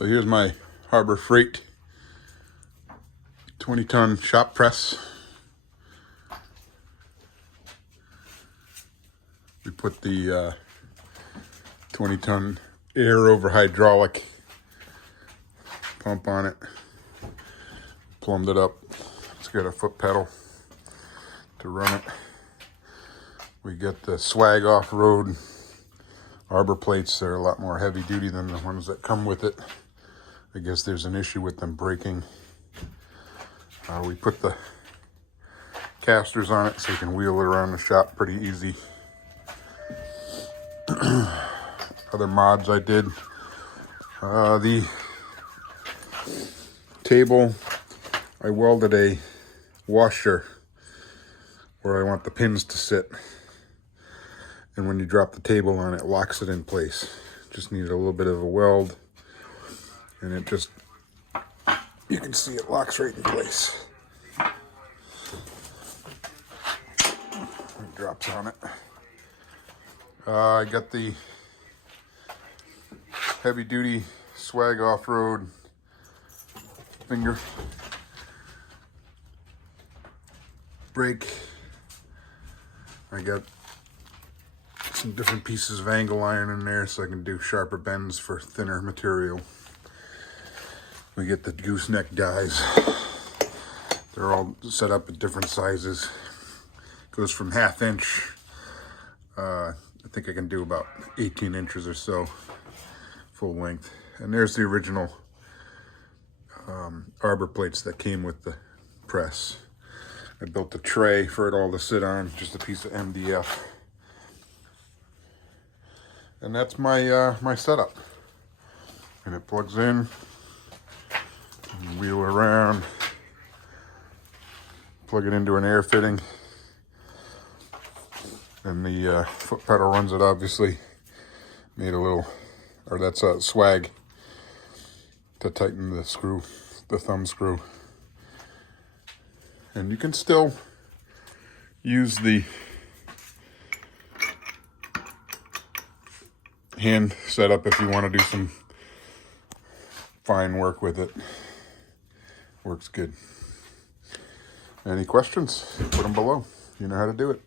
So here's my Harbor Freight 20-ton shop press. We put the 20-ton air over hydraulic pump on it, plumbed it up. It's got a foot pedal to run it. We get the swag off-road arbor plates. They're a lot more heavy duty than the ones that come with it. I guess there's an issue with them breaking. We put the casters on it so you can wheel it around the shop pretty easy. Other mods I did. The table, I welded a washer where I want the pins to sit. And when you drop the table on it, locks it in place. Just needed a little bit of a weld. And it just, you can see it locks right in place. It drops on it. I got the heavy duty swag off-road finger brake. I got some different pieces of angle iron in there so I can do sharper bends for thinner material. We get the gooseneck dies. They're all set up at different sizes. Goes from 1/2 inch. I think I can do about 18 inches or so full length. And there's the original arbor plates that came with the press. I built a tray for it all to sit on, just a piece of MDF. And that's my my setup. And it plugs in. Wheel around, plug it into an air fitting, and the foot pedal runs it. Obviously made a little, or that's a swag to tighten the screw, the thumb screw. And you can still use the hand setup if you want to do some fine work with it. Works good. Any questions? Put them below. You know how to do it.